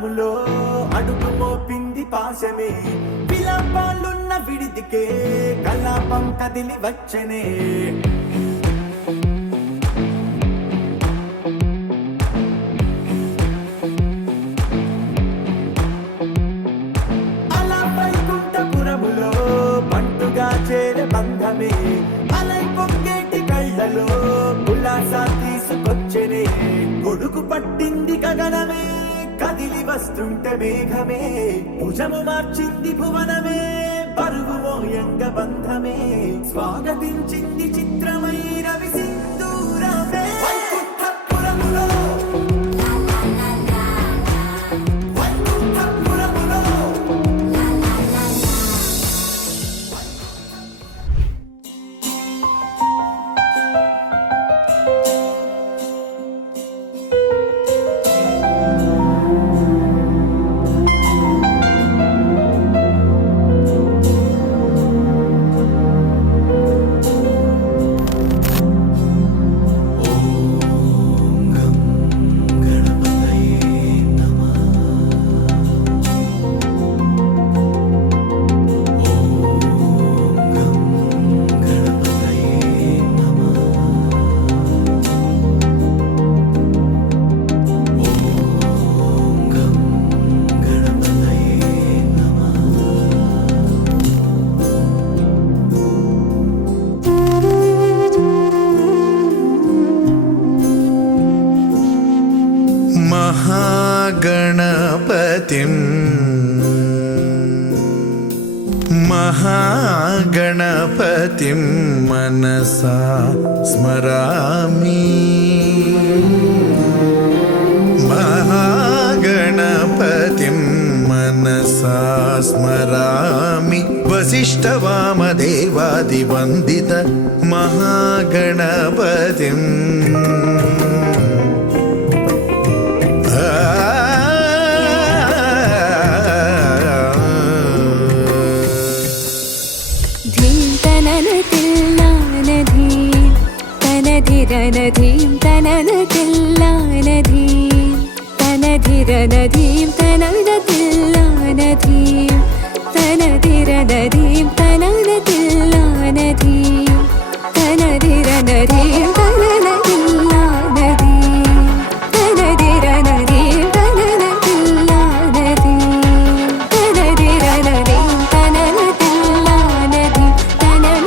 పురములో అడుగు మోపింది పాశమే విలాపాలున్న విడిదికే కలాపం కదిలి వచ్చనే అలా వైకుంఠపురములో పంటుగా చేరే బంధమే అలై పొంగేటి కళ్ళలో ఉల్లాసా తీసుకొచ్చనే కొడుకు పట్టింది గగనమే కదిలి వస్తుంటే మేఘమే భుజము మార్చింది భువనమే బరువు మోయంగ బంధమే స్వాగతించింది చిత్రమైన విసింధూరమే వైకుంఠపురములో వైకుంఠపురములో महागणपतिं मनसा स्मरामि महागणपतिं मनसा स्मरामि वसिष्ठवामदेवादिवन्दित महागणपतिम् ധീം തനനതില്ലാനധീം തനധിരനധീം തനനതില്ലാനധീം തനധിരനധീം തനനതില്ലാനധീം തനധിരനധീം തനനതില്ലാനധീം തനധിരനധീം തനനതില്ലാനധീം തനധിരനധീം തനനതില്ലാനധീം തനനതില്ലാനധീം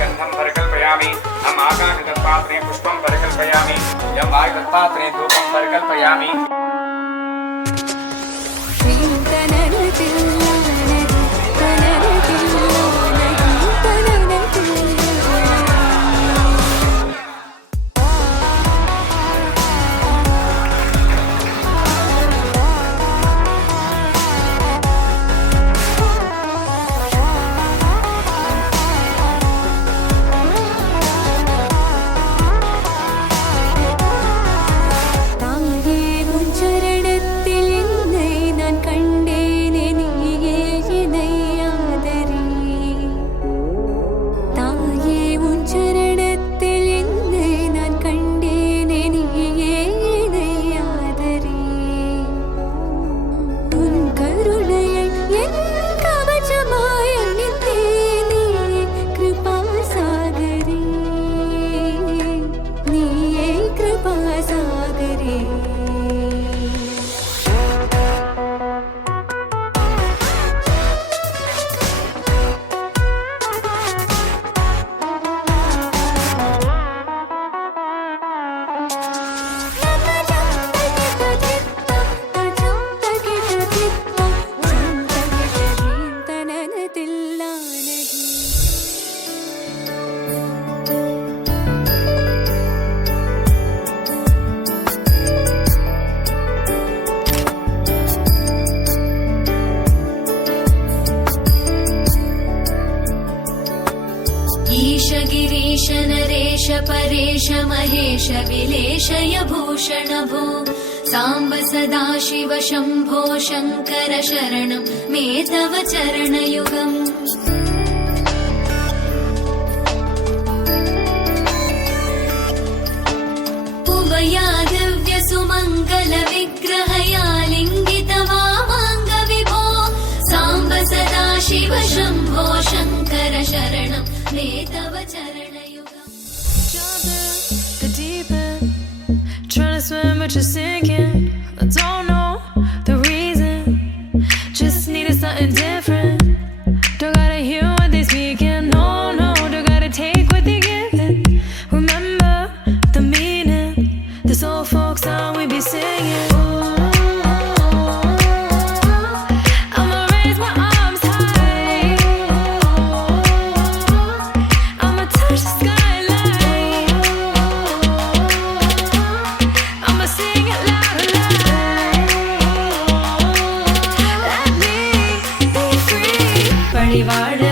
गंधं परिकल्पयामि हम आकाशदत्तात्रे पुष्पं परिकल्पयामि यं वायुदत्तात्रे धूपं परिकल्पयामि गिरीश नरेश परेश महेश विलेशय भूषण भो साम्ब सदा शिव शम्भो शङ्कर शरणं मे तव चरणयुगम् उभया दिव्य सुमङ्गल विग्रहया लिङ्गित वामाङ्ग विभो साम्ब सदा शिव शम्भो शङ्कर शरणं मे तव चरणयुगम् Jumping the deep end, trying to swim but you're sinking. I don't know the reason, just needed something different. Don't gotta hear what they speaking, no, no, don't gotta take what they giving. Remember the meaning, this old folk song we be singing. I'ma raise my arms high, I'ma touch the skyline, I'ma sing it loud and loud. Let me be free.